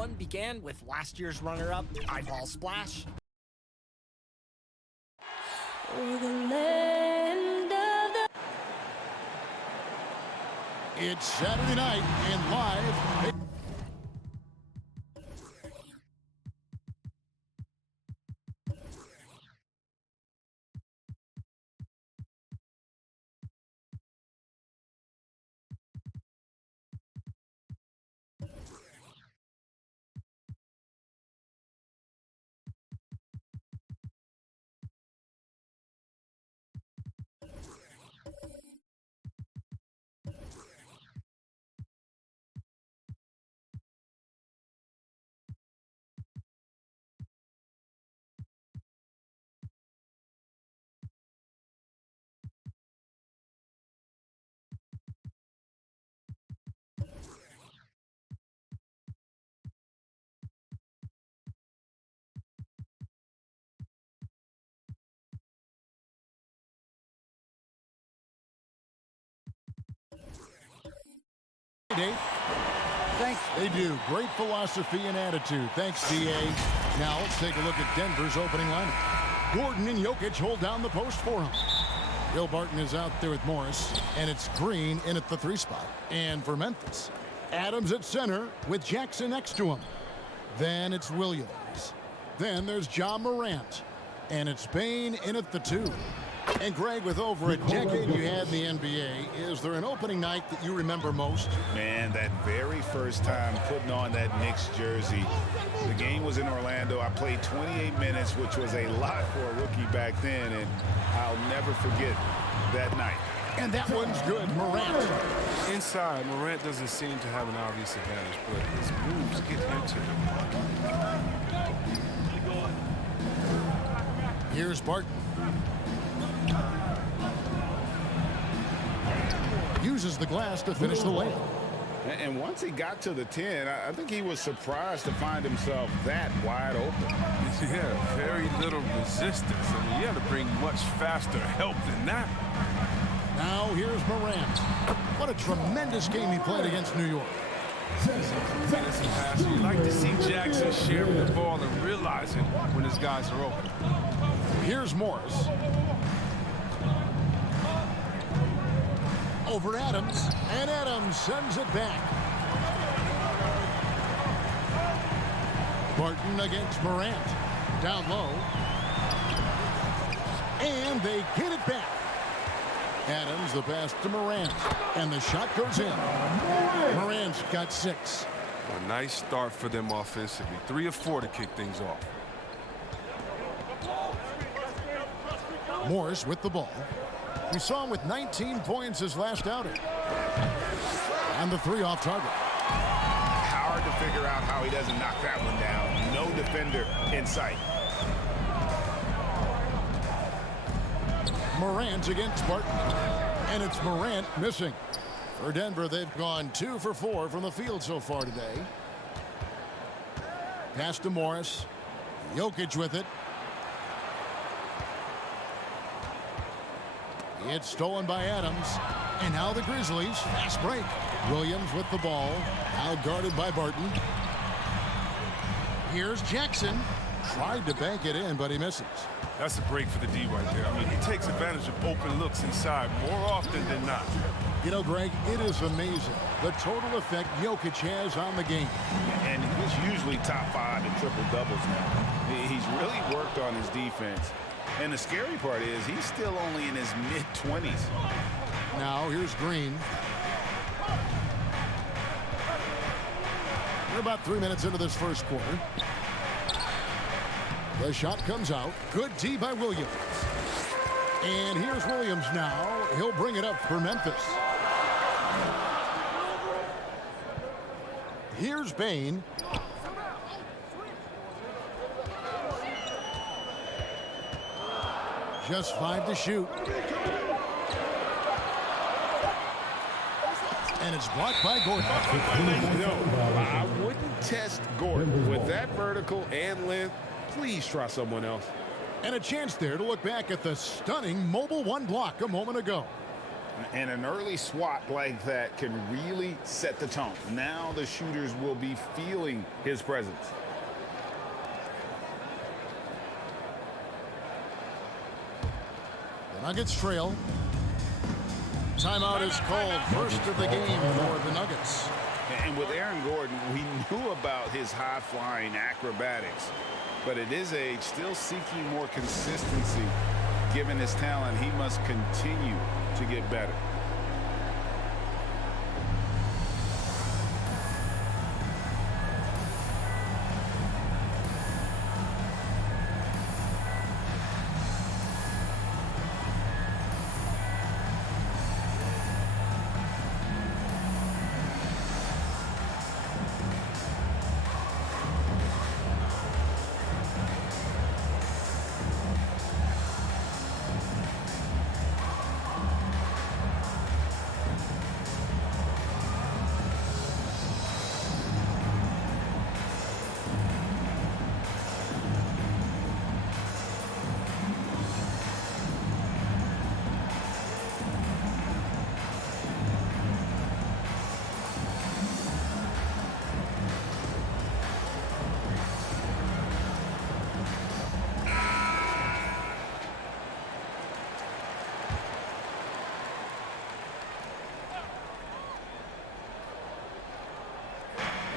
one began with last year's runner-up, Eyeball Splash. It's Saturday night and live. Thanks. They do. Great philosophy and attitude. Thanks, DA. Now let's take a look at Denver's opening lineup. Gordon and Jokic hold down the post for him. Will Barton is out there with Morris, and it's Green in at the 3 spot. And for Memphis, Adams at center with Jackson next to him. Then it's Williams. Then there's John Morant, and it's Bane in at the 2. And Greg, with over a decade you had in the NBA, is there an opening night that you remember most? Man, that very first time putting on that Knicks jersey. The game was in Orlando. I played 28 minutes, which was a lot for a rookie back then, and I'll never forget that night. And that one's good. Morant. Inside, Morant doesn't seem to have an obvious advantage, but his moves get him to him. Here's Barton. Uses the glass to finish the layup. And once he got to the 10, I think he was surprised to find himself that wide open. Yeah, very little resistance. I mean, you had to bring much faster help than that. Now here's Morant. What a tremendous game he played against New York. You like to see Jackson sharing the ball and realizing when his guys are open. Here's Morris. Over Adams, and Adams sends it back. Barton against Morant. Down low. And they get it back. Adams, the pass to Morant. And the shot goes in. Morant's got 6. A nice start for them offensively. 3 or 4 to kick things off. Morris with the ball. We saw him with 19 points his last outing. And the 3 off target. Hard to figure out how he doesn't knock that one down. No defender in sight. Morant against Barton. And it's Morant missing. For Denver, they've gone 2 for 4 from the field so far today. Pass to Morris. Jokic with it. It's stolen by Adams. And now the Grizzlies. Fast break. Williams with the ball. Now guarded by Barton. Here's Jackson. Tried to bank it in, but he misses. That's a break for the D right there. I mean, he takes advantage of open looks inside more often than not. You know, Greg, it is amazing the total effect Jokic has on the game. And he's usually top 5 in triple-doubles now. He's really worked on his defense. And the scary part is he's still only in his mid-20s. Now here's Green. We're about 3 minutes into this first quarter. The shot comes out. Good D by Williams. And here's Williams now. He'll bring it up for Memphis. Here's Bane. Just 5 to shoot. And it's blocked by Gordon. No, I wouldn't test Gordon. With that vertical and length, please try someone else. And a chance there to look back at the stunning mobile 1 block a moment ago. And an early swat like that can really set the tone. Now the shooters will be feeling his presence. The Nuggets trail. Timeout is called, first of the game for the Nuggets. And with Aaron Gordon, we knew about his high-flying acrobatics. But at his age, still seeking more consistency. Given his talent, he must continue to get better.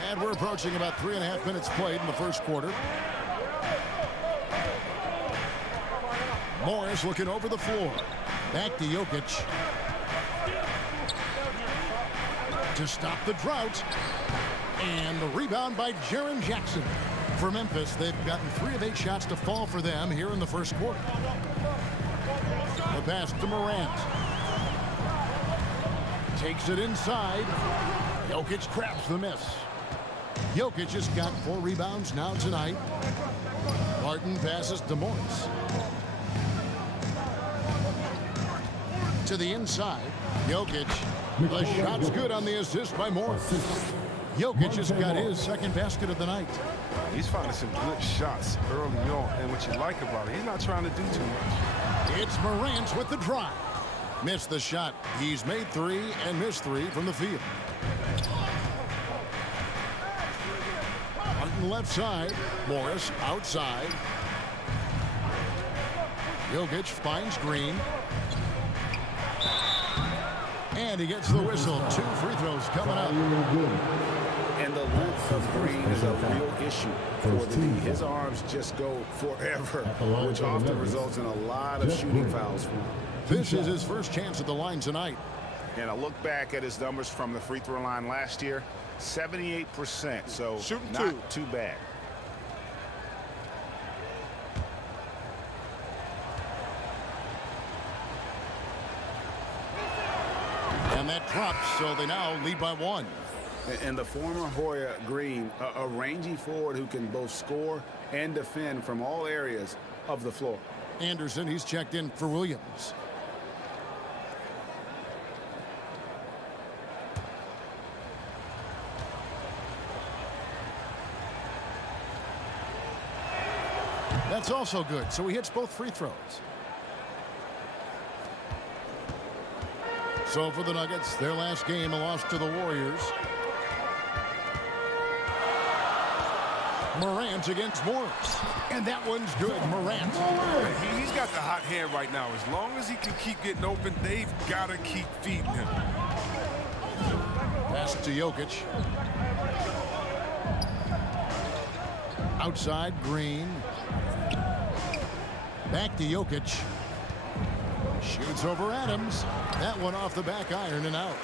And we're approaching about 3.5 minutes played in the first quarter. Morris looking over the floor. Back to Jokic. To stop the drought. And the rebound by Jaren Jackson. For Memphis, they've gotten 3 of 8 shots to fall for them here in the first quarter. The pass to Morant. Takes it inside. Jokic grabs the miss. Jokic has got 4 rebounds now tonight. Barton passes to Morris. To the inside. Jokic. The shot's good on the assist by Morris. Jokic has got his second basket of the night. He's finding some good shots early on, and what you like about it, he's not trying to do too much. It's Morant with the drive. Missed the shot. He's made 3 and missed 3 from the field. Martin left side. Morris outside. Jokic finds Green. And he gets the whistle. 2 free throws coming up. And the length of Green is a real issue for the team. His arms just go forever, which often results in a lot of shooting fouls for him. This is his first chance at the line tonight. And a look back at his numbers from the free throw line last year, 78%, so not too bad. And that drops, so they now lead by 1. And the former Hoya Green, a rangy forward who can both score and defend from all areas of the floor. Anderson, he's checked in for Williams. That's also good, so he hits both free throws. So for the Nuggets, their last game, a loss to the Warriors. Morant against Morris. And that one's good. Morant. He's got the hot hand right now. As long as he can keep getting open, they've got to keep feeding him. Pass to Jokic. Outside, Green. Back to Jokic. Shoots over Adams. That one off the back iron and out.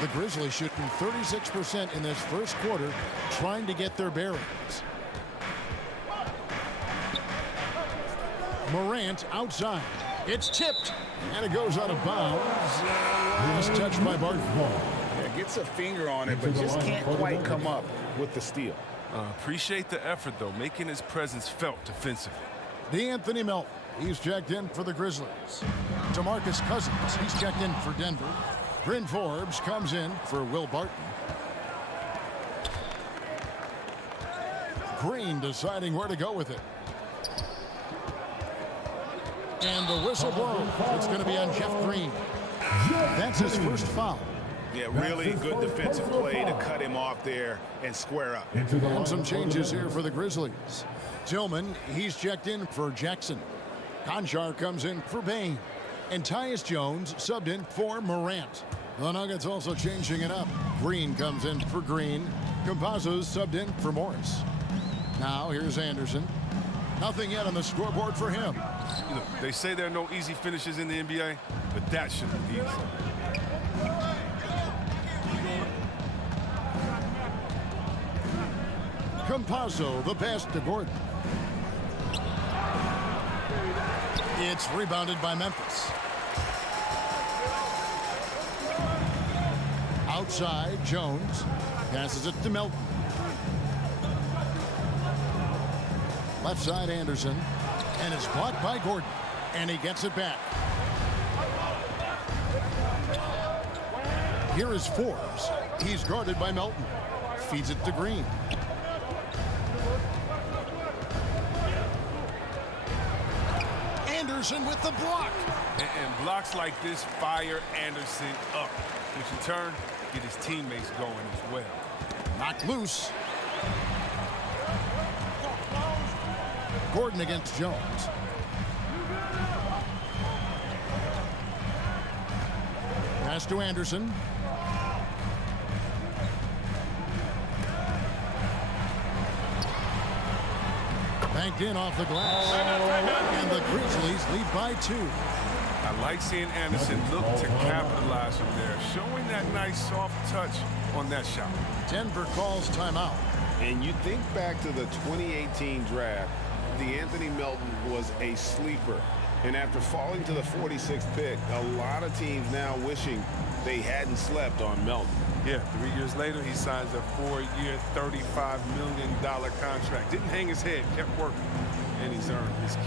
The Grizzlies shooting 36% in this first quarter, trying to get their bearings. Morant outside. It's tipped. And it goes out of bounds. Last touch by Barton. Yeah, gets a finger on it, but just can't quite come up with the steal. Appreciate the effort, though, making his presence felt defensively. DeAnthony Melton, he's checked in for the Grizzlies. DeMarcus Cousins, he's checked in for Denver. Bryn Forbes comes in for Will Barton. Green deciding where to go with it. And the whistle blows. It's going to be on Jeff Green. That's his first foul. Yeah, really good defensive play to cut him off there and square up. And some changes here for the Grizzlies. Tillman, he's checked in for Jackson. Conchar comes in for Bain. And Tyus Jones subbed in for Morant. The Nuggets also changing it up. Green comes in for Green. Campazzo's subbed in for Morris. Now here's Anderson. Nothing yet on the scoreboard for him. You know, they say there are no easy finishes in the NBA, but that shouldn't be easy. Campazzo, the pass to Gordon. It's rebounded by Memphis. Outside, Jones passes it to Melton. Left side, Anderson. And it's blocked by Gordon. And he gets it back. Here is Forbes. He's guarded by Melton. Feeds it to Green. Anderson with the block. And blocks like this fire Anderson up, which in turn get his teammates going as well. Knocked loose. Gordon against Jones. Pass to Anderson. Banked in off the glass. And the Grizzlies lead by 2. I like seeing Anderson look to capitalize from there, showing that nice soft touch on that shot. Denver calls timeout. And you think back to the 2018 draft, Anthony Melton was a sleeper. And after falling to the 46th pick, a lot of teams now wishing they hadn't slept on Melton. Yeah, 3 years later, he signs a 4-year, $35 million contract. Didn't hang his head, kept working, and he's earned his keep.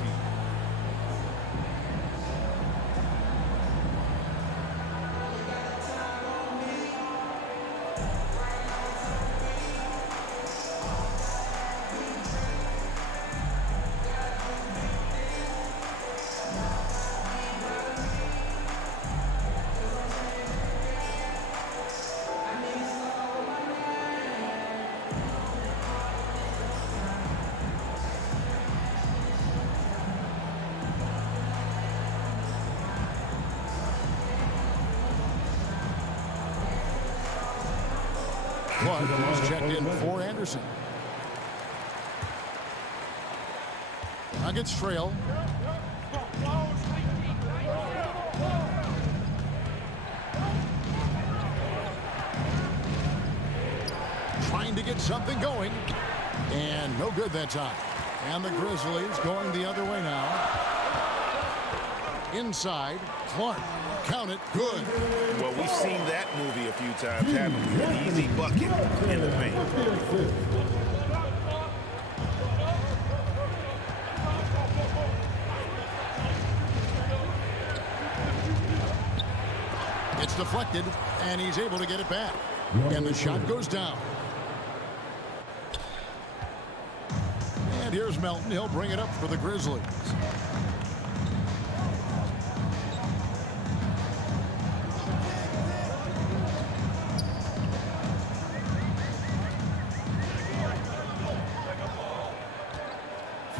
Clark is checked in for Anderson. Nuggets trail. Trying to get something going. And no good that time. And the Grizzlies going the other way now. Inside, Clark. Count it, good. Well, we've seen that movie a few times, haven't we? An easy bucket in the paint. It's deflected, and he's able to get it back. And the shot goes down. And here's Melton. He'll bring it up for the Grizzlies.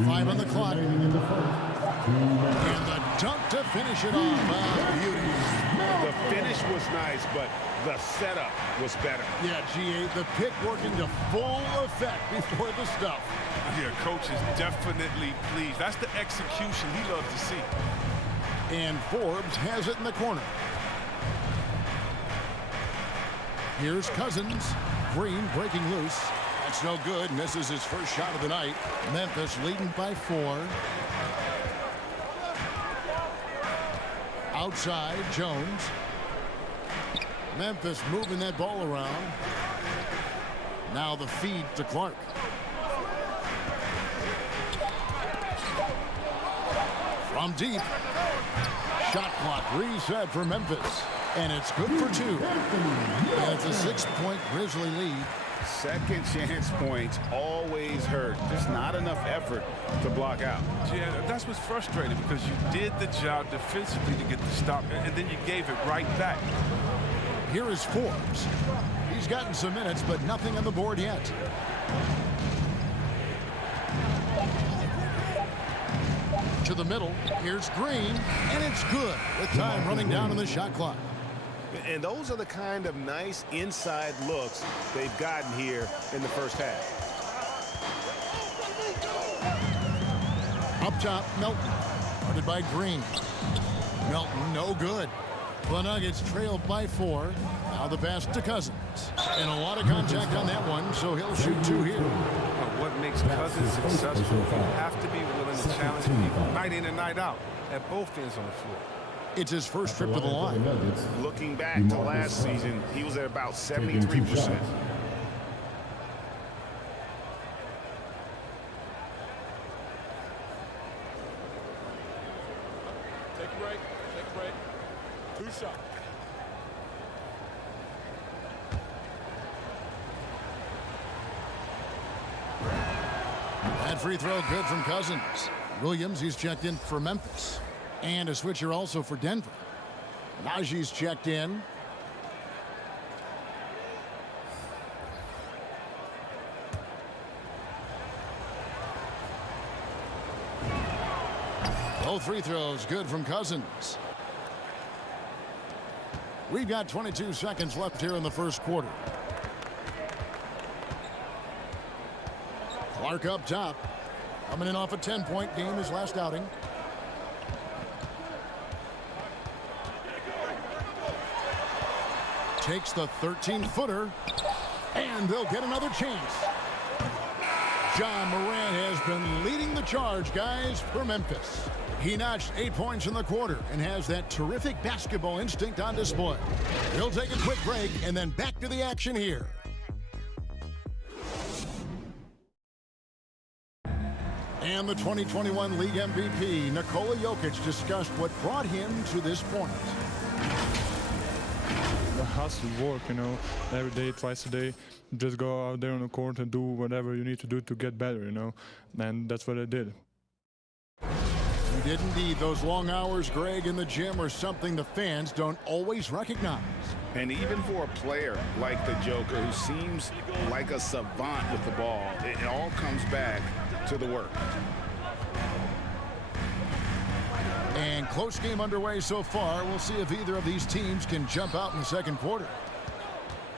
Five on the clock. And the dunk to finish it off. Beauty. The finish was nice, but the setup was better. Yeah, GA, the pick working to full effect before the stuff. Yeah, coach is definitely pleased. That's the execution he loves to see. And Forbes has it in the corner. Here's Cousins. Green breaking loose. That's no good. Misses his first shot of the night. Memphis leading by 4. Outside, Jones. Memphis moving that ball around. Now the feed to Clark. From deep. Shot clock reset for Memphis. And it's good for 2. And it's a 6-point Grizzly lead. Second chance points always hurt. Just not enough effort to block out. Yeah, that's what's frustrating because you did the job defensively to get the stop, and then you gave it right back. Here is Forbes. He's gotten some minutes, but nothing on the board yet. To the middle. Here's Green, and it's good with time running down on the shot clock. And those are the kind of nice inside looks they've gotten here in the first half. Up top, Melton. Guarded by Green. Melton, no good. The Nuggets trailed by 4. Now the pass to Cousins. And a lot of contact on that one, so he'll shoot 2 here. What makes Cousins successful? You have to be willing to challenge people night in and night out at both ends on the floor. It's his first trip to the line. Looking back to last season, he was at about 73%. Take a break. Take a break. 2 shots. That free throw good from Cousins. Williams, he's checked in for Memphis. And a switcher also for Denver. Najee's checked in. Both free throws good from Cousins. We've got 22 seconds left here in the first quarter. Clark up top. Coming in off a 10-point game his last outing. Takes the 13-footer. And they'll get another chance. John Morant has been leading the charge, guys, for Memphis. He notched 8 points in the quarter and has that terrific basketball instinct on display. He'll take a quick break and then back to the action here. And the 2021 League MVP, Nikola Jokic, discussed what brought him to this point. The hustle work, you know, every day, twice a day. Just go out there on the court and do whatever you need to do to get better, you know. And that's what I did. You did indeed. Those long hours, Greg, in the gym are something the fans don't always recognize. And even for a player like the Joker, who seems like a savant with the ball, it all comes back to the work. And close game underway so far. We'll see if either of these teams can jump out in the second quarter.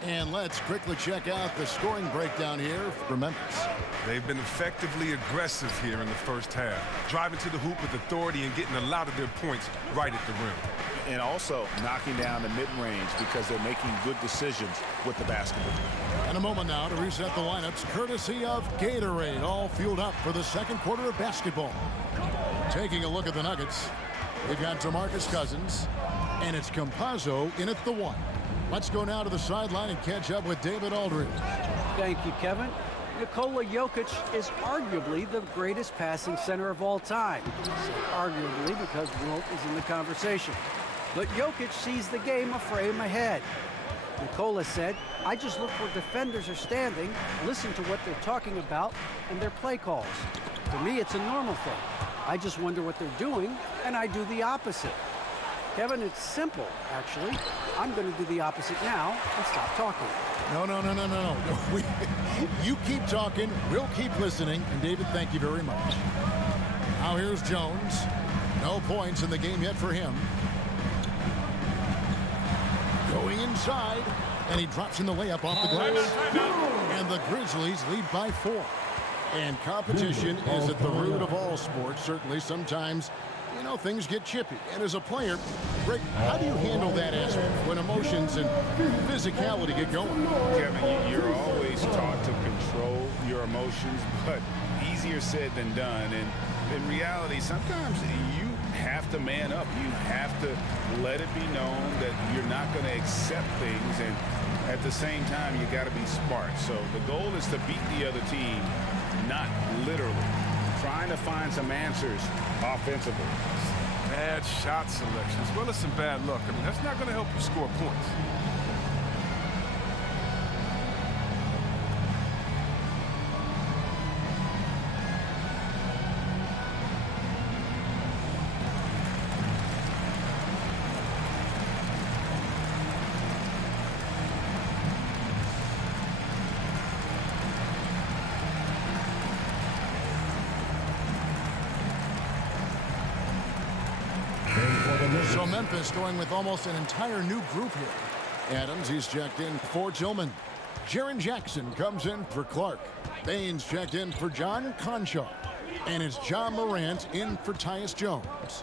And let's quickly check out the scoring breakdown here for Memphis. They've been effectively aggressive here in the first half, driving to the hoop with authority and getting a lot of their points right at the rim. And also knocking down the mid-range because they're making good decisions with the basketball. And a moment now to reset the lineups, courtesy of Gatorade, all fueled up for the second quarter of basketball. Taking a look at the Nuggets, we've got DeMarcus Cousins, and it's Campazzo in at the 1. Let's go now to the sideline and catch up with David Aldridge. Thank you, Kevin. Nikola Jokic is arguably the greatest passing center of all time. Arguably because Wilt is in the conversation. But Jokic sees the game a frame ahead. Nikola said, I just look where defenders are standing, listen to what they're talking about, and their play calls. For me, it's a normal thing. I just wonder what they're doing, and I do the opposite. Kevin, it's simple, actually. I'm going to do the opposite now and stop talking. No. You keep talking, we'll keep listening, and David, thank you very much. Now here's Jones. No points in the game yet for him. Going inside, and he drops in the layup off the glass. And the Grizzlies lead by 4. And competition is at the root of all sports. Certainly, sometimes, you know, things get chippy. And as a player, Greg, how do you handle that aspect when emotions and physicality get going? Kevin, you're always taught to control your emotions, but easier said than done. And in reality, sometimes you have to man up. You have to let it be known that you're not going to accept things. And at the same time, you got to be smart. So the goal is to beat the other team, not literally. Trying to find some answers offensively. Bad shot selection as well as some bad luck. I mean, that's not going to help you score points. Memphis going with almost an entire new group here. Adams, he's checked in for Tillman. Jaren Jackson comes in for Clark. Baines checked in for John Conshaw. And it's John Morant in for Tyus Jones.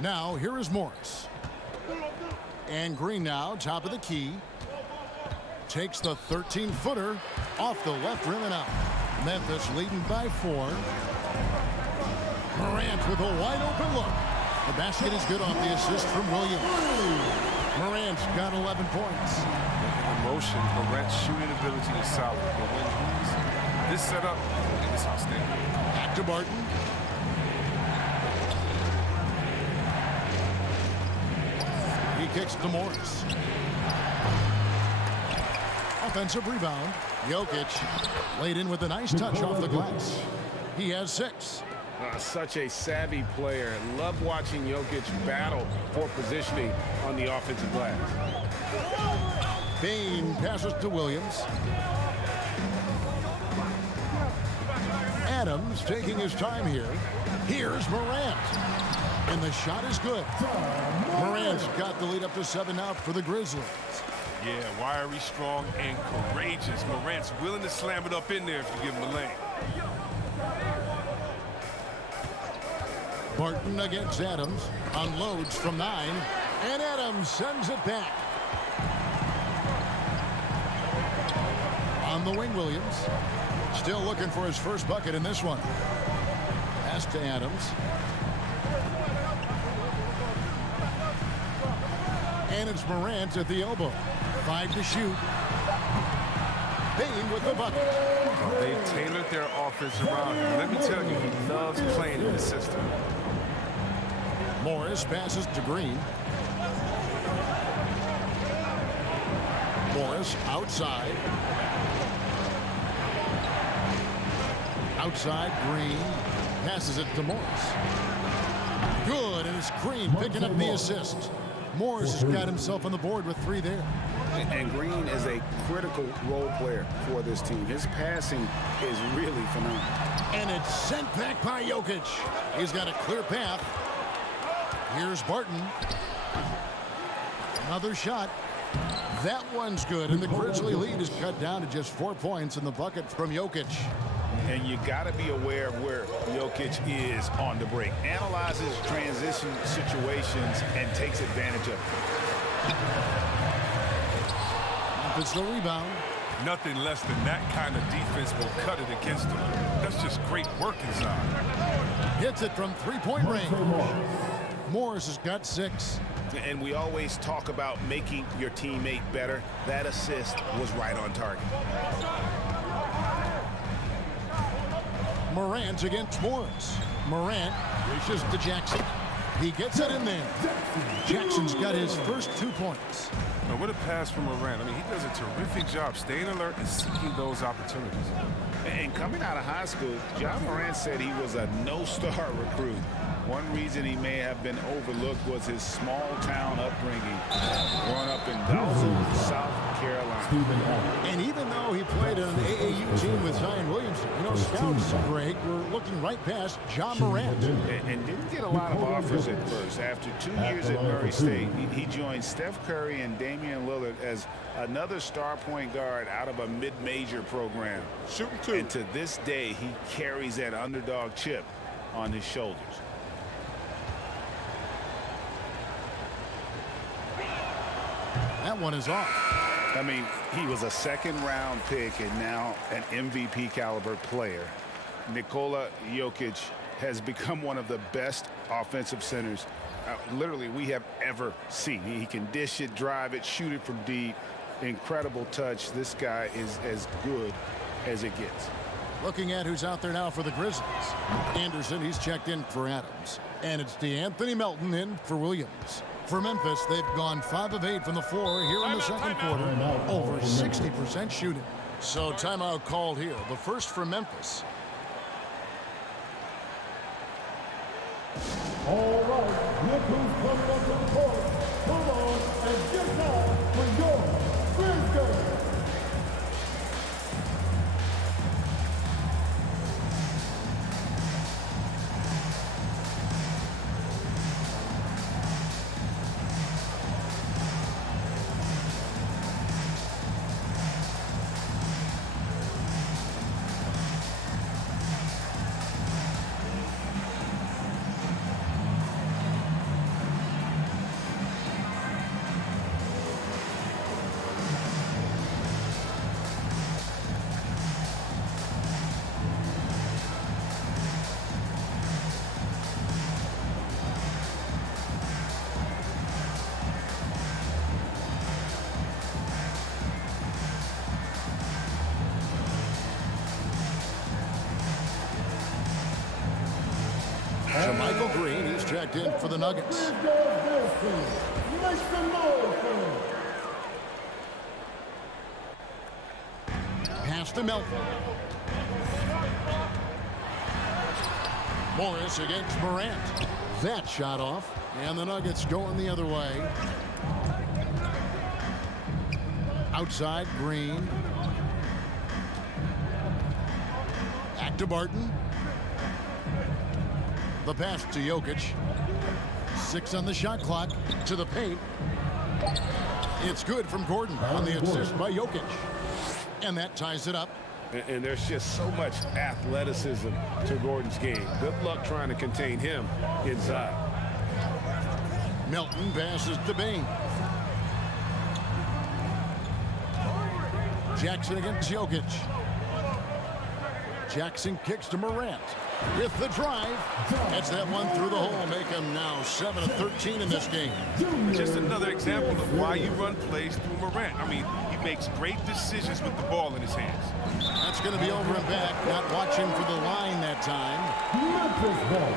Now, here is Morris. And Green now, top of the key. Takes the 13-footer off the left rim and out. Memphis leading by 4. Morant with a wide-open look. The basket is good off the assist from Williams. Morant's got 11 points. In motion, Morant's shooting ability is solid. But when he's this setup, it's outstanding. Back to Barton. He kicks to Morris. Offensive rebound. Jokic laid in with a nice touch off the glass. He has 6. Such a savvy player. Love watching Jokic battle for positioning on the offensive glass. Bain passes to Williams. Adams taking his time here. Here's Morant. And the shot is good. Morant's got the lead up to 7 now for the Grizzlies. Yeah, wiry, strong, and courageous. Morant's willing to slam it up in there if you give him a lane. Barton against Adams. Unloads from 9. And Adams sends it back. On the wing, Williams. Still looking for his first bucket in this one. Pass to Adams. And it's Morant at the elbow. 5 to shoot. Bain with the bucket. They've tailored their offense around him. Let me tell you, he loves playing in the system. Morris passes to Green. Morris outside. Outside, Green. Passes it to Morris. Good, and it's Green picking up the assist. Morris has got himself on the board with 3 there. And Green is a critical role player for this team. His passing is really phenomenal. And it's sent back by Jokic. He's got a clear path. Here's Barton. Another shot. That one's good, and the Grizzly lead is cut down to just 4 points in the bucket from Jokic. And you got to be aware of where Jokic is on the break. Analyzes transition situations and takes advantage of it. It's the rebound. Nothing less than that kind of defense will cut it against them. That's just great work inside. Hits it from 3-point range. Morris has got 6. And we always talk about making your teammate better. That assist was right on target. Morant against Morris. Morant reaches to Jackson. He gets it in there. Jackson's got his first 2 points. Now, what a pass from Morant. I mean, he does a terrific job staying alert and seeking those opportunities. And coming out of high school, John Morant said he was a no-star recruit. One reason he may have been overlooked was his small-town upbringing, growing up in Dawson, South Carolina. And even though he played on an AAU team with Zion Williamson, scouts, Greg, were looking right past John Morant. And didn't get a lot of offers at first. After 2 years at Murray State, he joined Steph Curry and Damian Lillard as another star point guard out of a mid-major program. Shooting 2. And to this day, he carries that underdog chip on his shoulders. That one is off. I mean, he was a second-round pick and now an MVP caliber player. Nikola Jokic has become one of the best offensive centers literally we have ever seen. He can dish it, drive it, shoot it from deep. Incredible touch. This guy is as good as it gets. Looking at who's out there now for the Grizzlies. Anderson, he's checked in for Adams. And it's DeAnthony Melton in for Williams. For Memphis, they've gone 5 of 8 from the floor here in the second quarter. Over 60% shooting. So timeout called here. The first for Memphis. All right, look who's coming up to the court. Come on and get down for your Grizzlies. checked in for the Nuggets. Make some noise for him. Pass to Melton. Morris against Morant. That shot off, and the Nuggets going the other way. Outside, Green. Back to Barton. The pass to Jokic. 6 on the shot clock. To the paint. It's good from Gordon on the assist by Jokic. And that ties it up. And there's just so much athleticism to Gordon's game. Good luck trying to contain him inside. Melton passes to Bain. Jackson against Jokic. Jackson kicks to Morant. With the drive. That's that one through the hole. Make him now 7 of 13 in this game. Just another example of why you run plays through Morant. I mean, he makes great decisions with the ball in his hands. That's going to be over and back. Not watching for the line that time. Memphis ball.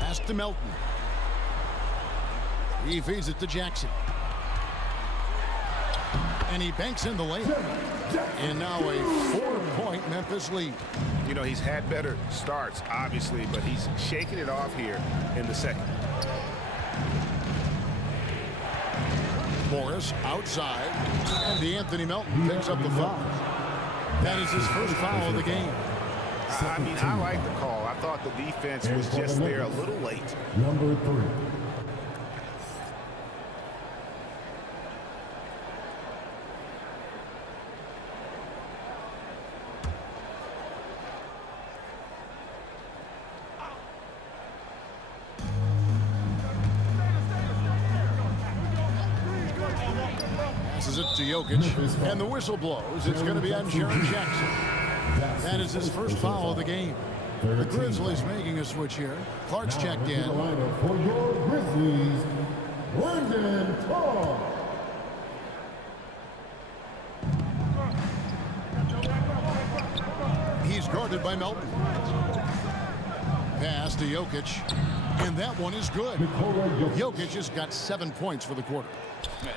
Pass to Melton. He feeds it to Jackson. And he banks in the layup. And now a 4-point Memphis lead. You know, he's had better starts, obviously, but he's shaking it off here in the second. Morris outside. And DeAnthony Melton picks up the foul. That is his first foul of the game. I mean, I like the call. I thought the defense was just there a little late. Number 3. Passes it to Jokic. And the whistle blows. It's going to be on Jaren Jackson. That is his first foul of the game. The Grizzlies making a switch here. Clark's checked in. For your Grizzlies, Brandon Clark. He's guarded by Melton. Pass to Jokic. And that one is good. Jokic has got 7 points for the quarter.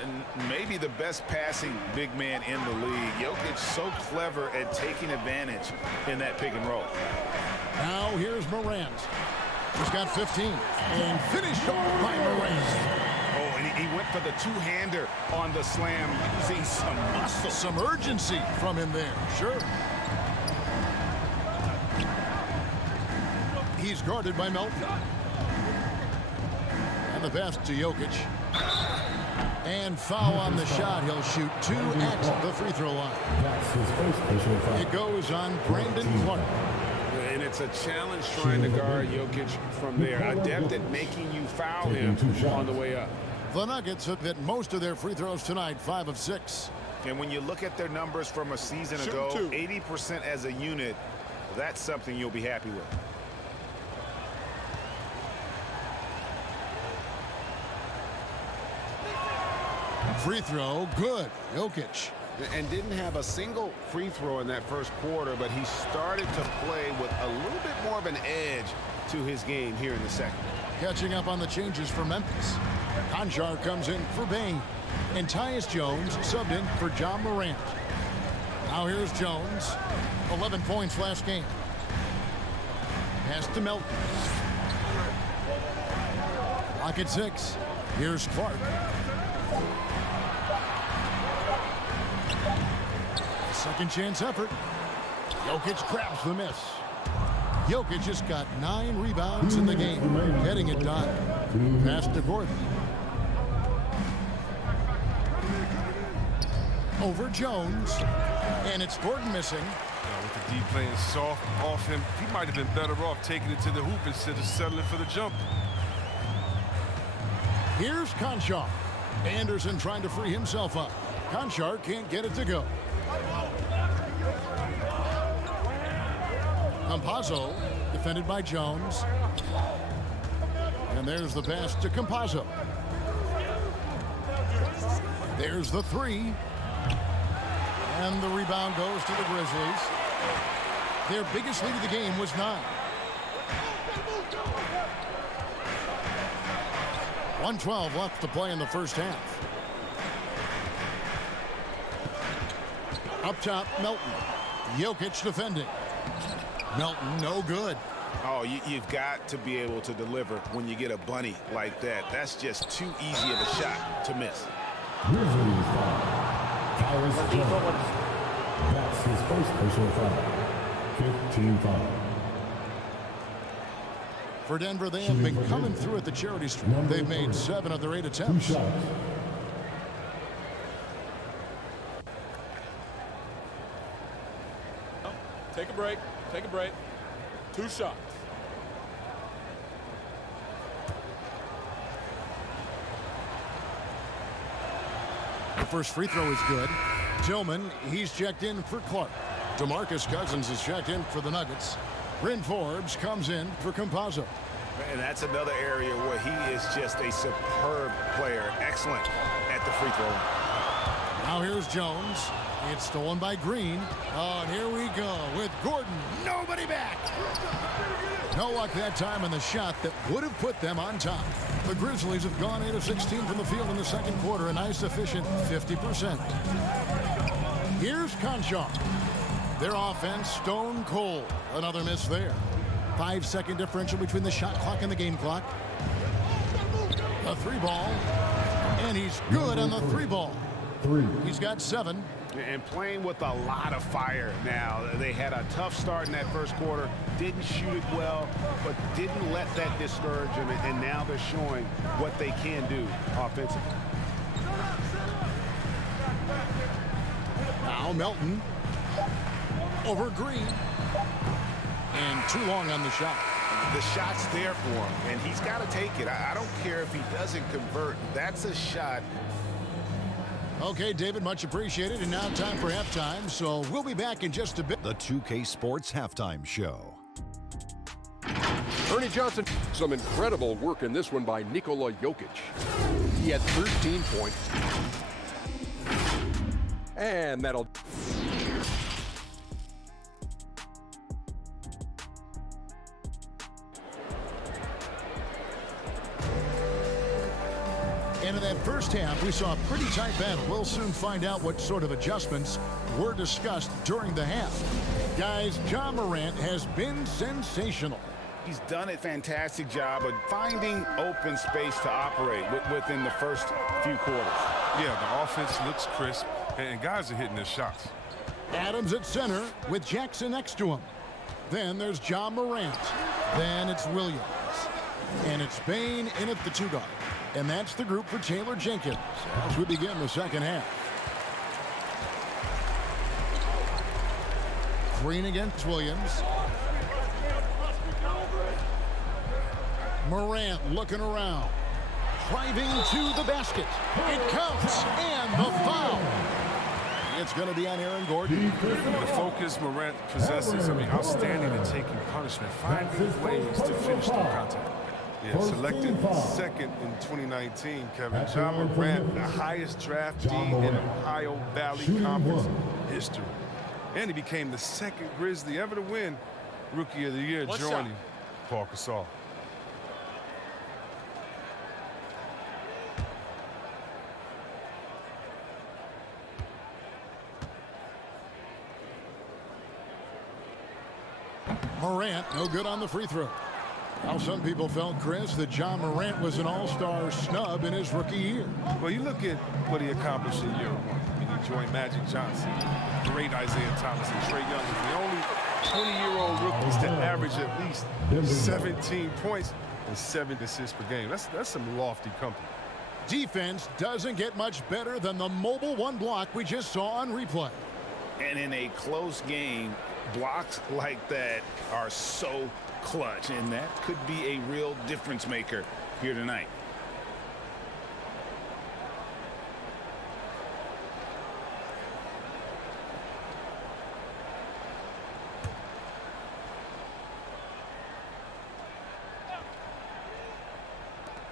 And maybe the best passing big man in the league. Jokic so clever at taking advantage in that pick and roll. Now here's Morant. He's got 15. And finished off by Morant. Oh, and he went for the two-hander on the slam, using some muscle. Some urgency from him there. Sure. He's guarded by Melton. And the pass to Jokic. And foul on the shot. He'll shoot 2 at the free throw line. That's his first personal foul. It goes on Brandon Clark. And it's a challenge trying to guard Jokic from there. Adept at making you foul him on the way up. The Nuggets have hit most of their free throws tonight, 5 of 6. And when you look at their numbers from a season ago, 80% as a unit, that's something you'll be happy with. Free throw, good. Jokic. And didn't have a single free throw in that first quarter, but he started to play with a little bit more of an edge to his game here in the second. Catching up on the changes for Memphis. Conjar comes in for Bain. And Tyus Jones subbed in for John Morant. Now here's Jones. 11 points last game. Pass to Melton. Lock at 6. Here's Clark. Second chance effort. Jokic grabs the miss. Jokic just got 9 rebounds in the game, getting it done. Pass to Gordon. Over Jones. And it's Gordon missing. With the D playing soft off him, he might have been better off taking it to the hoop instead of settling for the jump. Here's Conchar. Anderson trying to free himself up. Conchar can't get it to go. Campazzo defended by Jones. And there's the pass to Campazzo. There's the three. And the rebound goes to the Grizzlies. Their biggest lead of the game was 9. 1:12 left to play in the first half. Up top, Melton. Jokic defending. Melton, no good. Oh, you've got to be able to deliver when you get a bunny like that. That's just too easy of a shot to miss. Grizzlies foul. Tyrus Jones. That's his first personal foul. 15 foul. For Denver, they have been coming through at the charity stripe. They've made 7 of their 8 attempts. 2 shots. Take a break. Take a break. 2 shots. The first free throw is good. Tillman, he's checked in for Clark. DeMarcus Cousins is checked in for the Nuggets. Bryn Forbes comes in for Campazzo. And that's another area where he is just a superb player. Excellent at the free throw. Now here's Jones. It's stolen by Green. Oh, and here we go with Gordon. Nobody back. No luck that time in the shot that would have put them on top. The Grizzlies have gone 8 of 16 from the field in the second quarter, a nice efficient 50%. Here's Conchar. Their offense stone cold. Another miss there. 5-second differential between the shot clock and the game clock. A 3-ball. And he's good on the 3-ball. 3. He's got 7. And playing with a lot of fire now. They had a tough start in that first quarter. Didn't shoot it well, but didn't let that discourage them. And now they're showing what they can do offensively. Now Melton. Over Green. And too long on the shot. The shot's there for him, and he's got to take it. I don't care if he doesn't convert. That's a shot. Okay, David, much appreciated. And now time for halftime, so we'll be back in just a bit. The 2K Sports Halftime Show. Ernie Johnson, some incredible work in this one by Nikola Jokic. He had 13 points. And that'll... And in that first half, we saw a pretty tight battle. We'll soon find out what sort of adjustments were discussed during the half. Guys, Ja Morant has been sensational. He's done a fantastic job of finding open space to operate within the first few quarters. Yeah, the offense looks crisp, and guys are hitting their shots. Adams at center with Jackson next to him. Then there's Ja Morant. Then it's Williams. And it's Bain in at the 2 guard. And that's the group for Taylor Jenkins as we begin the second half. Green against Williams. Morant looking around. Driving to the basket. It counts. And the foul. It's going to be on Aaron Gordon. The focus Morant possesses, outstanding at taking punishment, finding ways to finish through contact. Yeah, selected second in 2019, Kevin. Ja Morant, the highest draftee in Ohio Valley Conference history. And he became the second Grizzly ever to win Rookie of the Year, joining Paul Gasol. Morant, no good on the free throw. Now, some people felt, Chris, that Ja Morant was an all-star snub in his rookie year. Well, you look at what he accomplished in year 1. He joined Magic Johnson, great Isaiah Thomas, and Trae Young was the only 20-year-old rookies to average at least 17 points and 7 assists per game. That's some lofty company. Defense doesn't get much better than the mobile 1 block we just saw on replay. And in a close game, blocks like that are so clutch, and that could be a real difference maker here tonight.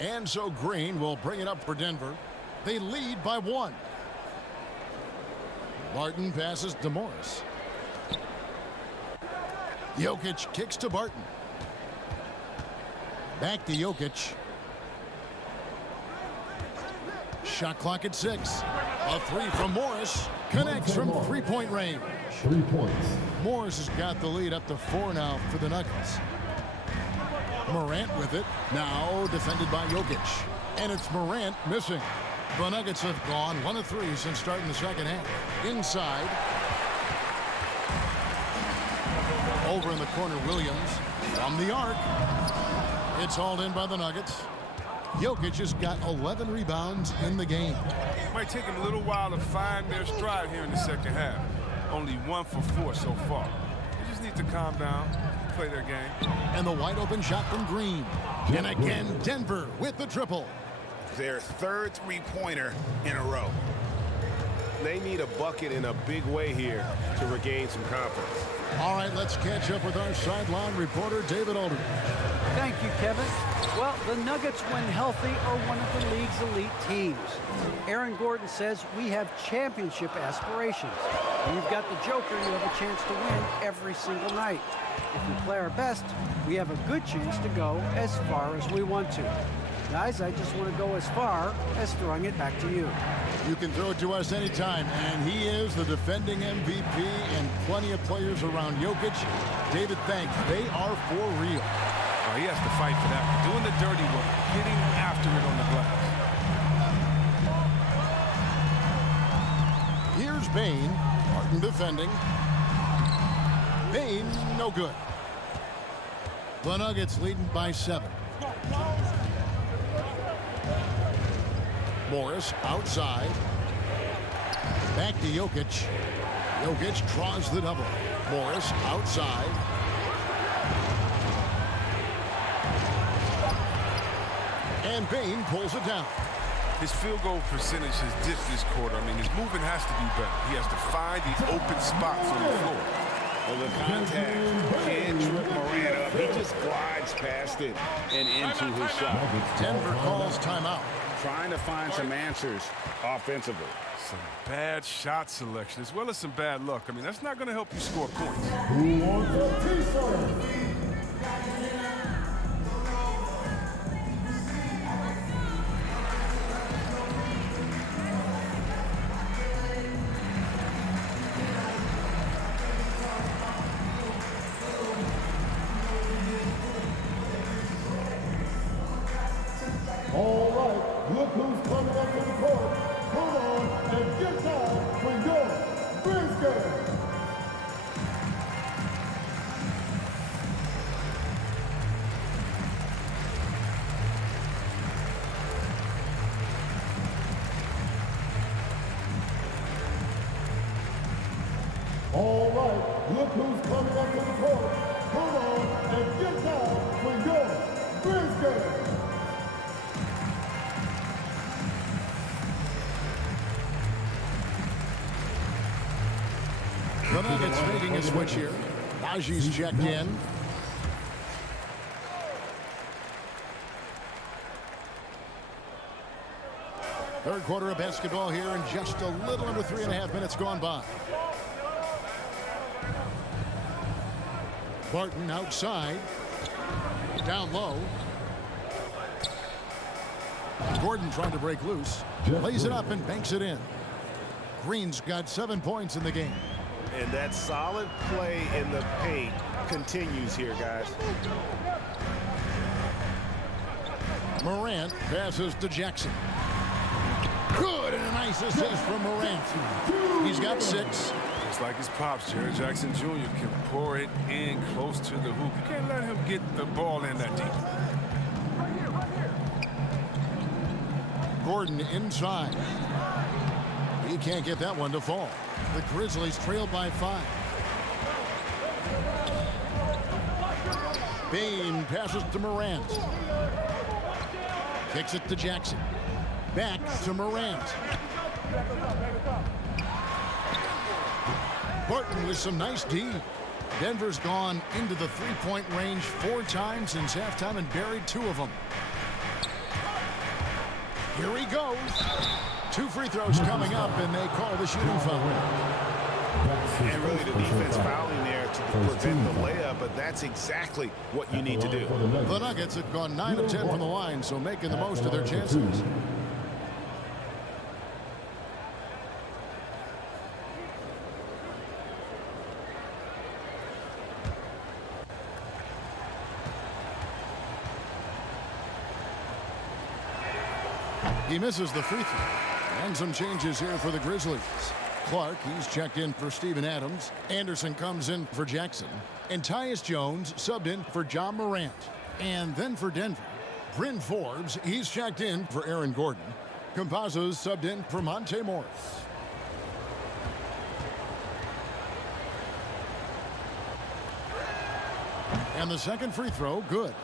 And so Green will bring it up for Denver. They lead by 1. Barton passes to Morris. Jokic kicks to Barton. Back to Jokic. Shot clock at 6. A 3 from Morris. Connects from three-point range. 3 points. Morris has got the lead up to 4 now for the Nuggets. Morant with it. Now defended by Jokic. And it's Morant missing. The Nuggets have gone 1 of 3 since starting the second half. Inside. Over in the corner, Williams. From the arc. It's hauled in by the Nuggets. Jokic has got 11 rebounds in the game. Might take them a little while to find their stride here in the second half. Only 1 for 4 so far. They just need to calm down, play their game. And the wide open shot from Green. And again, Denver with the triple. Their third three-pointer in a row. They need a bucket in a big way here to regain some confidence. All right, let's catch up with our sideline reporter, David Aldridge. Thank you, Kevin. Well, the Nuggets, when healthy, are one of the league's elite teams. Aaron Gordon says we have championship aspirations. When you've got the Joker, you have a chance to win every single night. If we play our best, we have a good chance to go as far as we want to. Guys, I just want to go as far as throwing it back to you. You can throw it to us anytime, and he is the defending MVP and plenty of players around Jokic. David, thanks. They are for real. He has to fight for that. Doing the dirty work, getting after it on the glass. Here's Bane. Martin defending. Bane, no good. The Nuggets leading by 7. Morris outside. Back to Jokic. Jokic draws the double. Morris outside. And Bane pulls it down. His field goal percentage has dipped this quarter. I mean, his movement has to be better. He has to find these open spots on the floor. Well, the contact can't trip Morant up. He just glides past it and into his shot. Denver calls timeout. Trying to find some answers offensively. Some bad shot selection as well as some bad luck. I mean, that's not going to help you score points. Who wants a t-shirt? All right, look who's coming up to the court. Come on and get down for your Grizzlies. All right, look who's coming up to the court. Come on and get down for your Grizzlies. The Nuggets making a switch here. Najee's checked in. Third quarter of basketball here, and just a little under 3.5 minutes gone by. Barton outside. Down low. Gordon trying to break loose. Lays it up and banks it in. Green's got 7 points in the game. And that solid play in the paint continues here, guys. Morant passes to Jackson. Good, and a nice assist from Morant. He's got 6. Just like his pops, Jerry Jackson Jr. can pour it in close to the hoop. You can't let him get the ball in that deep. Gordon inside. He can't get that one to fall. The Grizzlies trail by 5. Bane passes to Morant. Kicks it to Jackson. Back to Morant. Barton with some nice D. Denver's gone into the three-point range 4 times since halftime and buried 2 of them. Here he goes. 2 free throws coming up, and they call the shooting foul. And really the defense fouling there to prevent the layup, but that's exactly what you need to do. The Nuggets have gone 9 of 10 from the line, so making the most of their chances. He misses the free throw. And some changes here for the Grizzlies. Clark, he's checked in for Steven Adams. Anderson comes in for Jackson. And Tyus Jones subbed in for John Morant. And then for Denver, Bryn Forbes, he's checked in for Aaron Gordon. Campazzo's subbed in for Monte Morris. And the second free throw, good.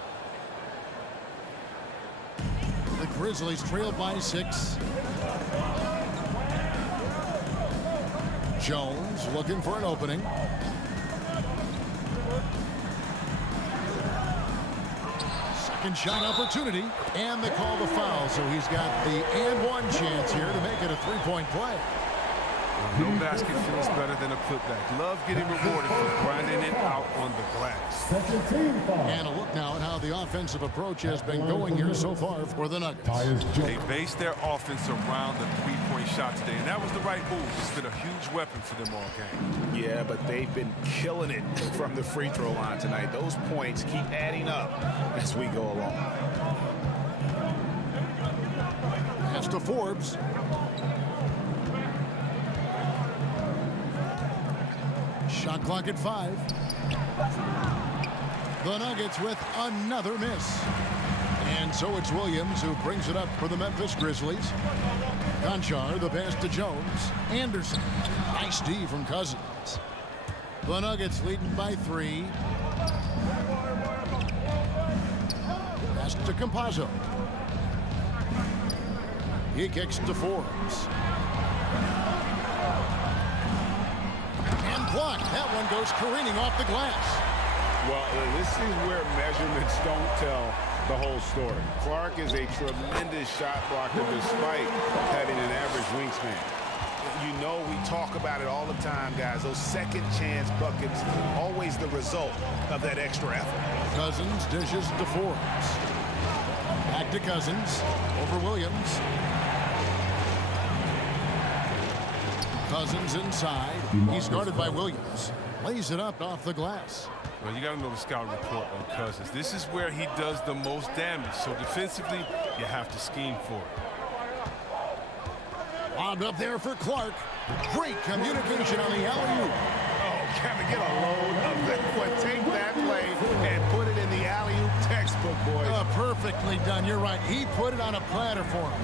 The Grizzlies trail by 6. Jones looking for an opening. Second shot opportunity, and they call the foul, so he's got the and one chance here to make it a 3-point play. No basket feels better than a putback. Love getting rewarded for grinding it out on the glass. And a look now at how the offensive approach has been going here so far for the Nuggets. They based their offense around the three-point shot today, and that was the right move. It's been a huge weapon for them all game. Yeah, but they've been killing it from the free throw line tonight. Those points keep adding up as we go along. Pass to Forbes. Shot clock at 5. The Nuggets with another miss. And so it's Williams who brings it up for the Memphis Grizzlies. Conchar, the pass to Jones. Anderson. Nice D from Cousins. The Nuggets leading by 3. Pass to Campazzo. He kicks to Forbes. Blocked. That one goes careening off the glass. Well, this is where measurements don't tell the whole story. Clark is a tremendous shot blocker despite having an average wingspan. You know, we talk about it all the time, guys. Those second chance buckets, always the result of that extra effort. Cousins dishes to Forbes. Back to Cousins. Over Williams. Cousins inside. He's guarded by Williams. Lays it up off the glass. Well, you got to know the scout report on Cousins. This is where he does the most damage. So defensively, you have to scheme for it. Lobbed up there for Clark. Great communication on the alley-oop. Oh, Kevin, get a load of that one. Take that play and put it in the alley-oop textbook, boys. Perfectly done. You're right. He put it on a platter for him.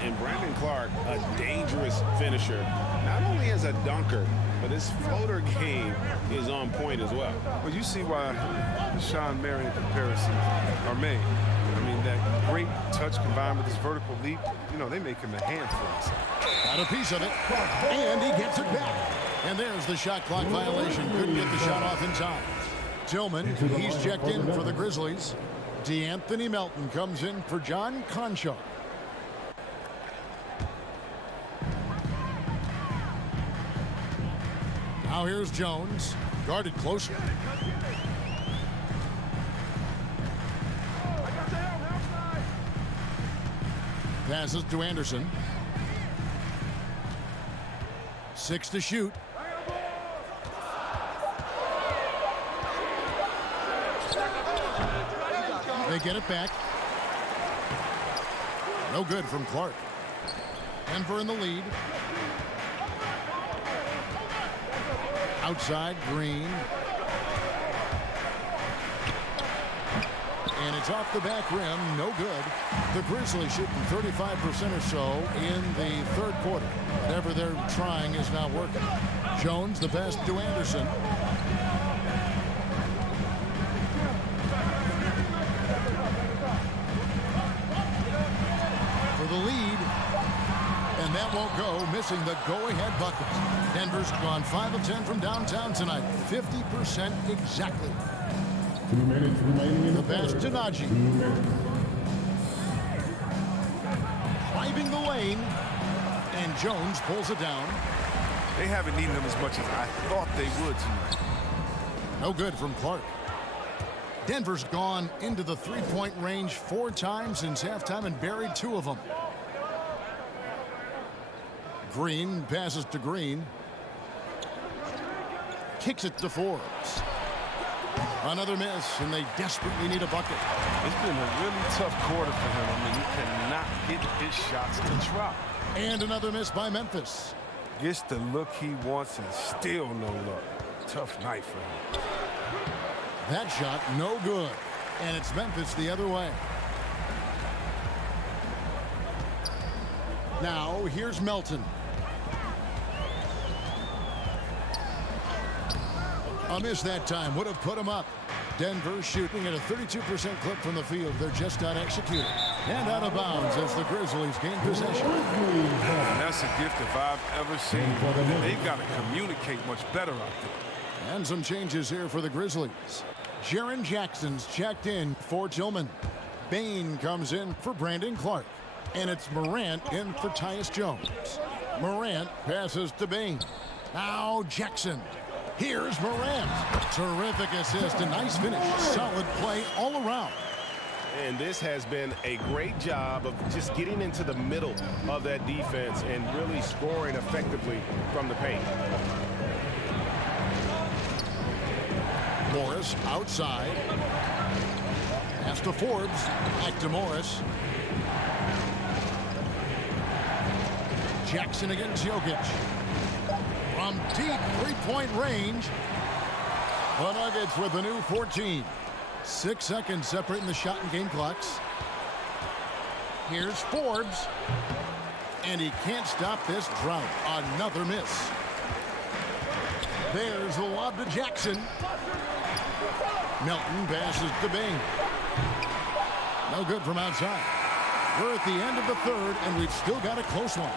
And Brandon Clark, a dangerous finisher. Not only as a dunker, but his floater game is on point as well. Well, you see why the Sean Marion comparisons are made. I mean, that great touch combined with his vertical leap, you know, they make him a handful. Got a piece of it, and he gets it back. And there's the shot clock violation. Couldn't get the shot off in time. Tillman, he's checked in for the Grizzlies. DeAnthony Melton comes in for John Conchar. Now here's Jones, guarded closer. Passes to Anderson. 6 to shoot. They get it back. No good from Clark. Denver in the lead. Outside, Green. And it's off the back rim, no good. The Grizzlies shooting 35% or so in the third quarter. Whatever they're trying is not working. Jones, the pass to Anderson. For the lead. And that won't go, missing the go-ahead bucket. Denver's gone 5 of 10 from downtown tonight. 50% exactly. 2 minutes remaining in the pass to Najee. driving the lane. And Jones pulls it down. They haven't needed him as much as I thought they would tonight. No good from Clark. Denver's gone into the three-point range 4 times since halftime and buried 2 of them. Green passes to Green. Kicks it to Forbes. Another miss, and they desperately need a bucket. It's been a really tough quarter for him. I mean, he cannot get his shots to drop. And another miss by Memphis. Gets the look he wants and still no luck. Tough night for him. That shot, no good. And it's Memphis the other way. Now, here's Melton. A miss that time would have put him up. Denver shooting at a 32% clip from the field. They're just not executing. And out of bounds as the Grizzlies gain possession. And that's a gift if I've ever seen. They've got to communicate much better out there. And some changes here for the Grizzlies. Jaren Jackson's checked in for Tillman. Bain comes in for Brandon Clark. And it's Morant in for Tyus Jones. Morant passes to Bain. Now Jackson. Here's Morant. Terrific assist, a nice finish. Solid play all around. And this has been a great job of just getting into the middle of that defense and really scoring effectively from the paint. Morris outside. Pass to Forbes. Back to Morris. Jackson against Jokic. From deep three-point range. The Nuggets with a new 14. 6 seconds separating the shot and game clocks. Here's Forbes. And he can't stop this drought. Another miss. There's the lob to Jackson. Melton passes to Bain. No good from outside. We're at the end of the third, and we've still got a close one.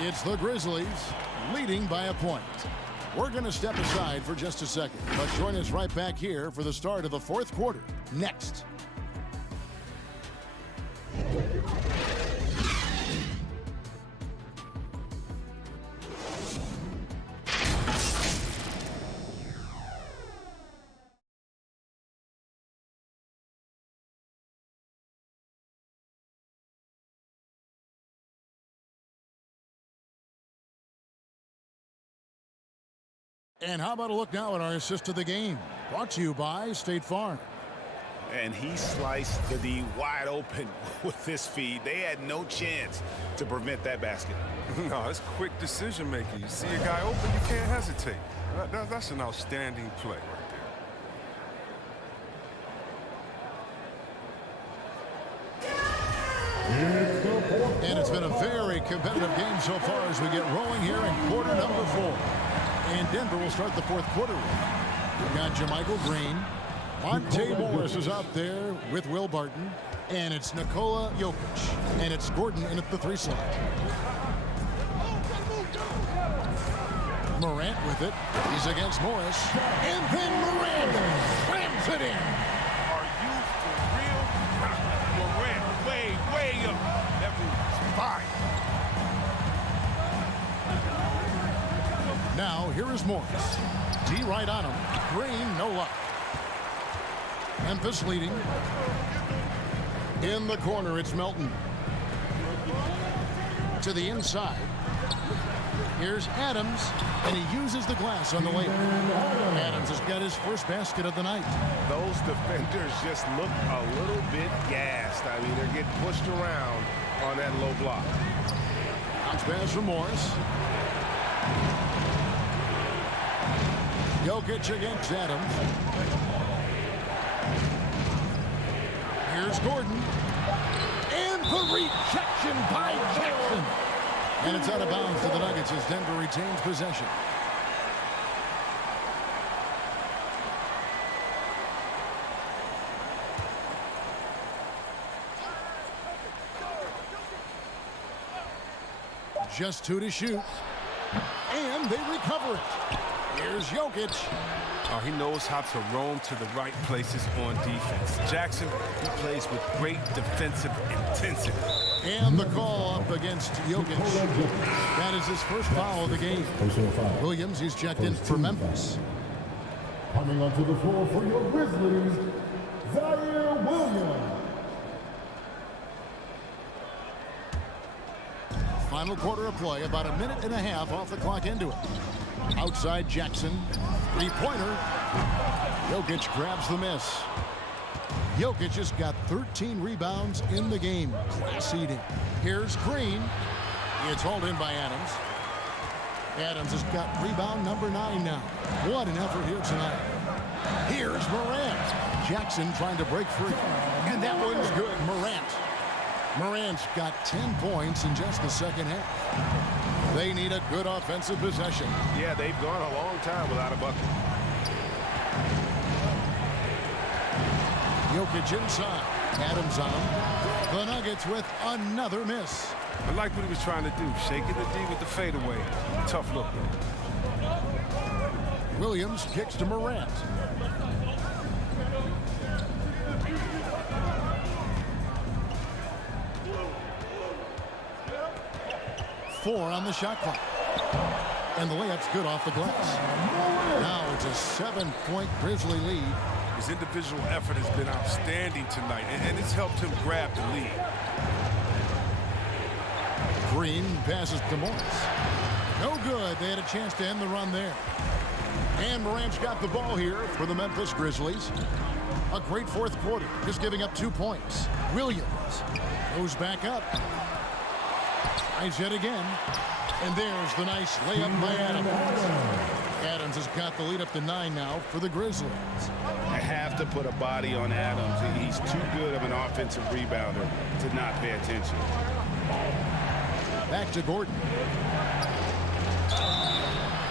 It's the Grizzlies leading by a point. We're going to step aside for just a second, but join us right back here for the start of the fourth quarter. Next. And how about a look now at our assist of the game? Brought to you by State Farm. And he sliced the D wide open with this feed. They had no chance to prevent that basket. No, it's quick decision making. You see a guy open, you can't hesitate. That's an outstanding play right there. And it's been a very competitive game so far as we get rolling here in quarter number 4. And Denver will start the fourth quarter with. We've got Jermichael Green. Monte Morris is out there with Will Barton. And it's Nikola Jokic. And it's Gordon in at the 3 slot. Morant with it. He's against Morris. And then Morant slams it in. Are you for real? Morant way up. That was fire. Now, here is Morris. D right on him. Green, no luck. Memphis leading. In the corner, it's Melton. To the inside. Here's Adams, and he uses the glass on the layup. Adams has got his first basket of the night. Those defenders just look a little bit gassed. I mean, they're getting pushed around on that low block. Bounce pass from Morris. Jokic against Adams. Here's Gordon. And the rejection by Jackson. And it's out of bounds to the Nuggets as Denver retains possession. Just 2 to shoot. And they recover it. Here's Jokic. Oh, he knows how to roam to the right places on defense. Jackson, he plays with great defensive intensity. And the call up against Jokic. That is his first foul of the game. Williams, he's checked in for Memphis. Coming onto the floor for your Grizzlies, Zaire Williams. Final quarter of play, about a minute and a half off the clock into it. Outside Jackson, three-pointer. Jokic grabs the miss. Jokic has got 13 rebounds in the game. Class eating. Here's Green. It's hauled in by Adams. Adams has got rebound number 9 now. What an effort here tonight. Here's Morant. Jackson trying to break free. And that one's good. Morant's got 10 points in just the second half. They need a good offensive possession. Yeah, they've gone a long time without a bucket. Jokic inside. Adams on him. The Nuggets with another miss. I like what he was trying to do. Shaking the D with the fadeaway. Tough look. Williams kicks to Morant. Four on the shot clock. And the layup's good off the glass. Now it's a 7-point Grizzly lead. His individual effort has been outstanding tonight, and it's helped him grab the lead. Green passes to Morris. No good. They had a chance to end the run there. And Morant's got the ball here for the Memphis Grizzlies. A great fourth quarter, just giving up 2 points. Williams goes back up. Nice hit again. And there's the nice layup by Adams. Adams has got the lead up to 9 now for the Grizzlies. I have to put a body on Adams. He's too good of an offensive rebounder to not pay attention. Back to Gordon.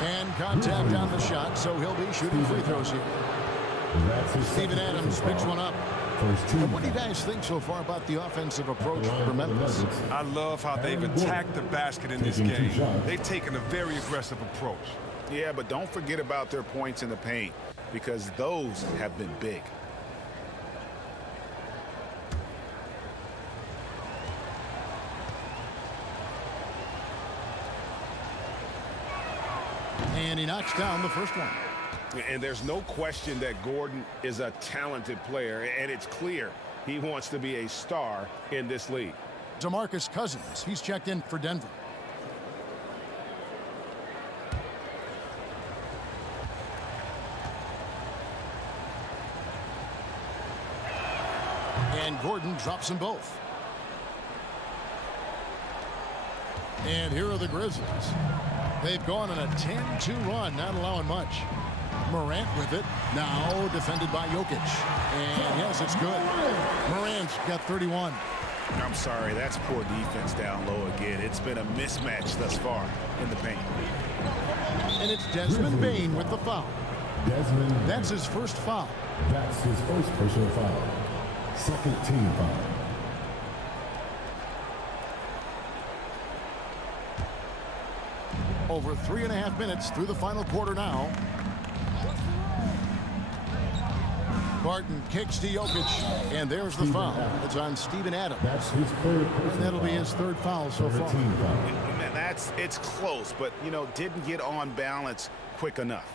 And contact on the shot, so he'll be shooting free throws here. Steven Adams picks one up. And what do you guys think so far about the offensive approach for Memphis? I love how they've attacked the basket in this game. They've taken a very aggressive approach. Yeah, but don't forget about their points in the paint, because those have been big. And he knocks down the first one. And there's no question that Gordon is a talented player, and it's clear he wants to be a star in this league. DeMarcus Cousins, he's checked in for Denver. And Gordon drops them both. And here are the Grizzlies. They've gone on a 10-2 run, not allowing much. Morant with it, now defended by Jokic. And yes, it's good. Morant's got 31. I'm sorry, that's poor defense down low again. It's been a mismatch thus far in the paint. And it's Desmond Bane with the foul. That's his first foul. That's his first personal foul. Second team foul. Over 3.5 minutes through the final quarter now. Barton kicks to Jokic, and there's the foul. It's on Steven Adams. That's his third personal And that'll be his third foul so far. And it's close, but, you know, didn't get on balance quick enough.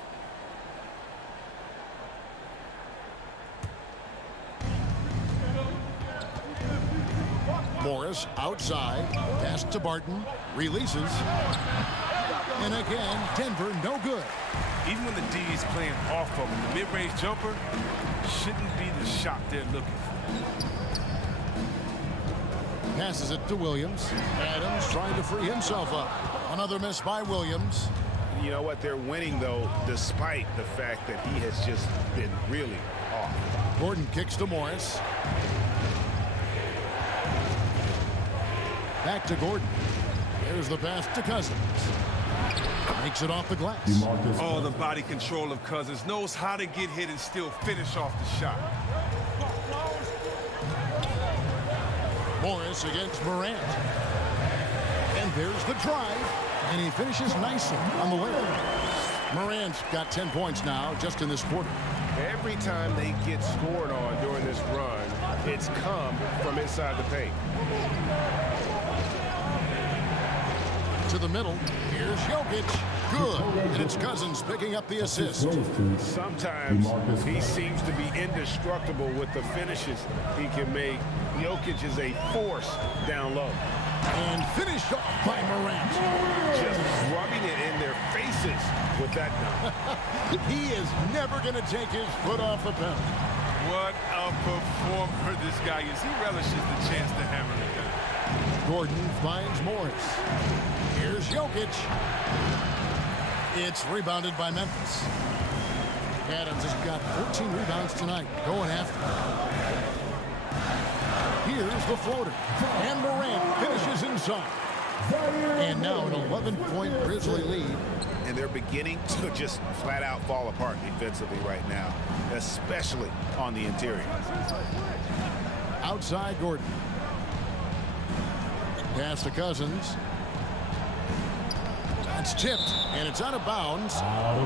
Morris outside, pass to Barton, releases. And again, Denver no good. Even when the D is playing off of him, the mid-range jumper shouldn't be the shot they're looking for. Passes it to Williams. Adams trying to free himself up. Another miss by Williams. You know what? They're winning, though, despite the fact that he has just been really off. Gordon kicks to Morris. Back to Gordon. There's the pass to Cousins. Makes it off the glass. Oh, the body control of Cousins. Knows how to get hit and still finish off the shot. Morris against Morant. And there's the drive. And he finishes nicely on the layup. Morant's got 10 points now just in this quarter. Every time they get scored on during this run, it's come from inside the paint. To the middle. Here's Jokic. Good. And it's Cousins picking up the assist. Sometimes he seems to be indestructible with the finishes he can make. Jokic is a force down low. And finished off by Morant. Just rubbing it in their faces with that dunk. He is never going to take his foot off the pedal. What a performer this guy is. He relishes the chance to hammer it down. Gordon finds Morris. Here's Jokic. It's rebounded by Memphis. Adams has got 14 rebounds tonight. Going after it. Here's the floater. And Morant finishes inside. And now an 11-point Grizzly lead. And they're beginning to just flat out fall apart defensively right now, especially on the interior. Outside Gordon. Pass to Cousins. It's tipped, and it's out of bounds.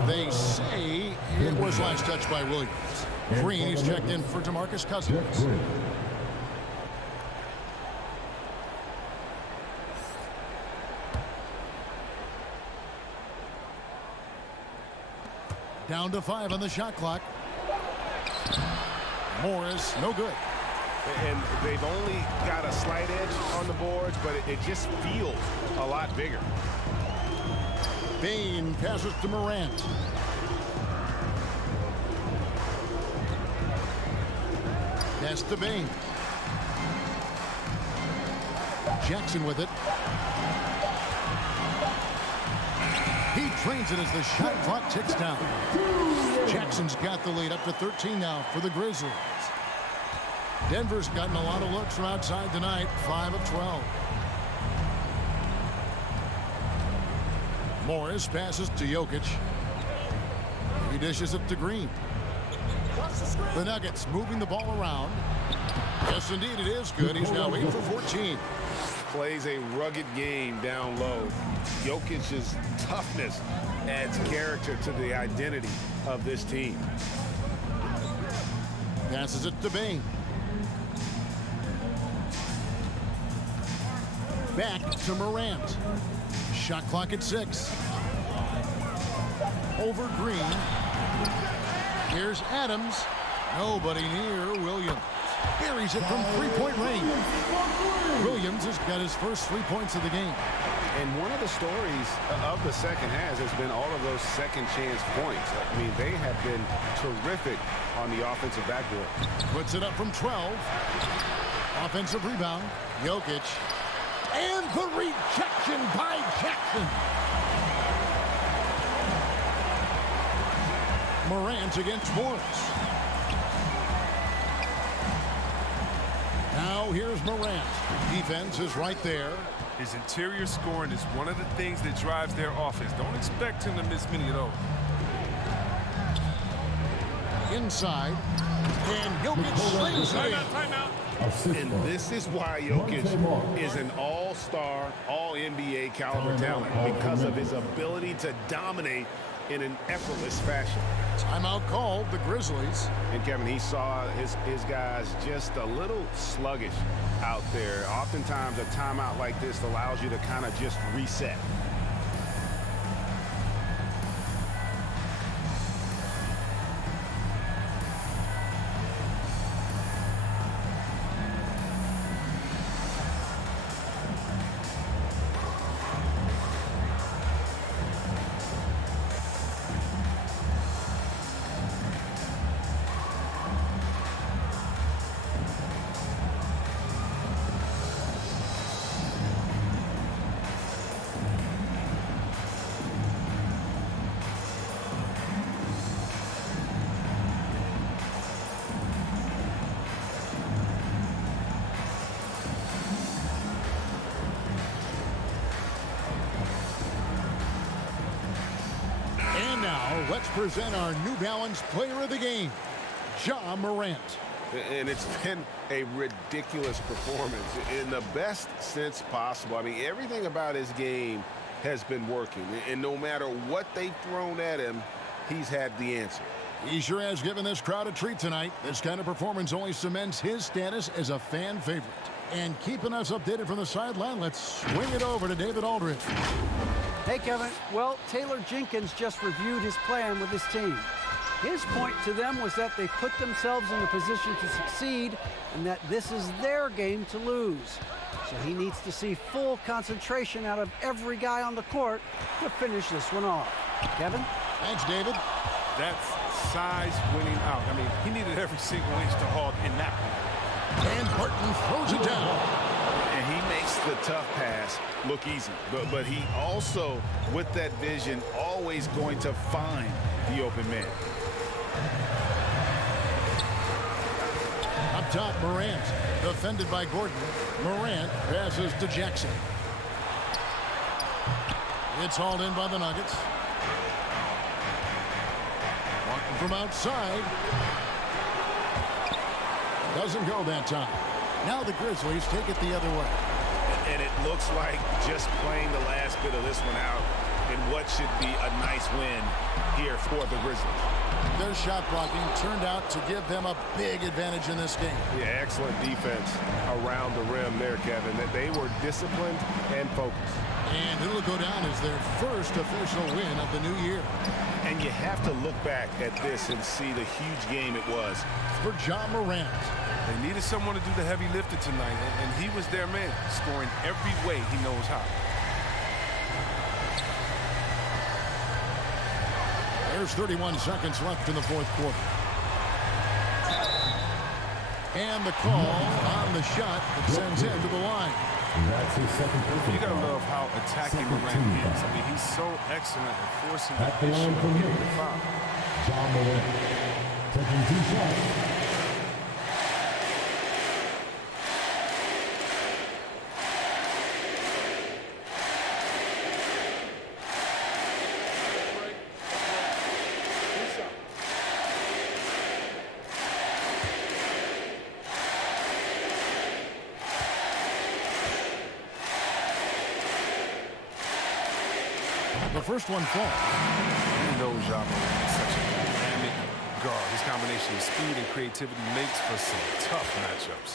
They say it was last touched by Williams. Green is checked in for DeMarcus Cousins. Down to 5 on the shot clock. Morris, no good. And they've only got a slight edge on the boards, but it just feels a lot bigger. Bain passes to Morant. Pass to Bain. Jackson with it. He trains it as the shot clock ticks down. Jackson's got the lead up to 13 now for the Grizzlies. Denver's gotten a lot of looks from outside tonight, 5 of 12. Morris passes to Jokic. He dishes it to Green. The Nuggets moving the ball around. Yes, indeed, it is good. He's now 8 for 14. Plays a rugged game down low. Jokic's toughness adds character to the identity of this team. Passes it to Bain. Back to Morant. Shot clock at 6. Over Green. Here's Adams. Nobody near Williams. Buries it from three-point range. Williams has got his first 3 points of the game. And one of the stories of the second half has been all of those second chance points. I mean, they have been terrific on the offensive backboard. Puts it up from 12. Offensive rebound. Jokic. And the rejection by Jackson. Morant against Morris. Now here's Morant. Defense is right there. His interior scoring is one of the things that drives their offense. Don't expect him to miss many of those. Inside. And Jokic slings it in. Timeout. And this is why Jokic is an all-star, all-NBA caliber talent, because of his ability to dominate in an effortless fashion. Timeout called, the Grizzlies. And Kevin, he saw his guys just a little sluggish out there. Oftentimes a timeout like this allows you to kind of just reset. Let's present our New Balance Player of the Game, Ja Morant. And it's been a ridiculous performance in the best sense possible. I mean, everything about his game has been working. And no matter what they've thrown at him, he's had the answer. He sure has given this crowd a treat tonight. This kind of performance only cements his status as a fan favorite. And keeping us updated from the sideline, let's swing it over to David Aldridge. Hey, Kevin. Well, Taylor Jenkins just reviewed his plan with his team. His point to them was that they put themselves in a position to succeed and that this is their game to lose. So he needs to see full concentration out of every guy on the court to finish this one off. Kevin? Thanks, David. That's size winning out. I mean, he needed every single inch to hog in that one. And Barton throws it down. And he makes the tough pass look easy. But he also, with that vision, always going to find the open man. Up top, Morant. Defended by Gordon. Morant passes to Jackson. It's hauled in by the Nuggets. Walking from outside. Doesn't go that time. Now the Grizzlies take it the other way. And it looks like just playing the last bit of this one out in what should be a nice win here for the Grizzlies. Their shot blocking turned out to give them a big advantage in this game. Yeah, excellent defense around the rim there, Kevin. They were disciplined and focused. And it'll go down as their first official win of the new year. And you have to look back at this and see the huge game it was for John Morant. They needed someone to do the heavy lifting tonight, and he was their man, scoring every way he knows how. There's 31 seconds left in the fourth quarter. And the call on the shot that sends him to the line. That's his second person. You gotta love how attacking Morant is. I mean, he's so excellent at forcing the issue from of getting the foul. John Morant taking 2 shots. The first one falls. You know Ja Morant is such a dynamic guard. His combination of speed and creativity makes for some tough matchups.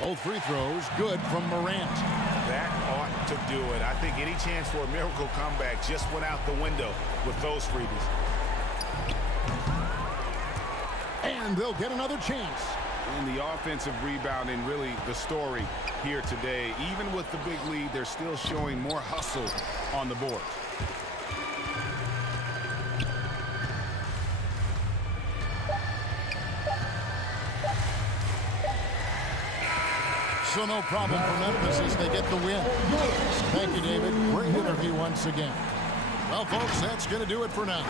Both free throws good from Morant. That ought to do it. I think any chance for a miracle comeback just went out the window with those freebies. And they'll get another chance. And the offensive rebounding, really the story here today. Even with the big lead, they're still showing more hustle on the board. So no problem for Memphis as they get the win. Thank you, David. Great interview once again. Well, folks, that's going to do it for now.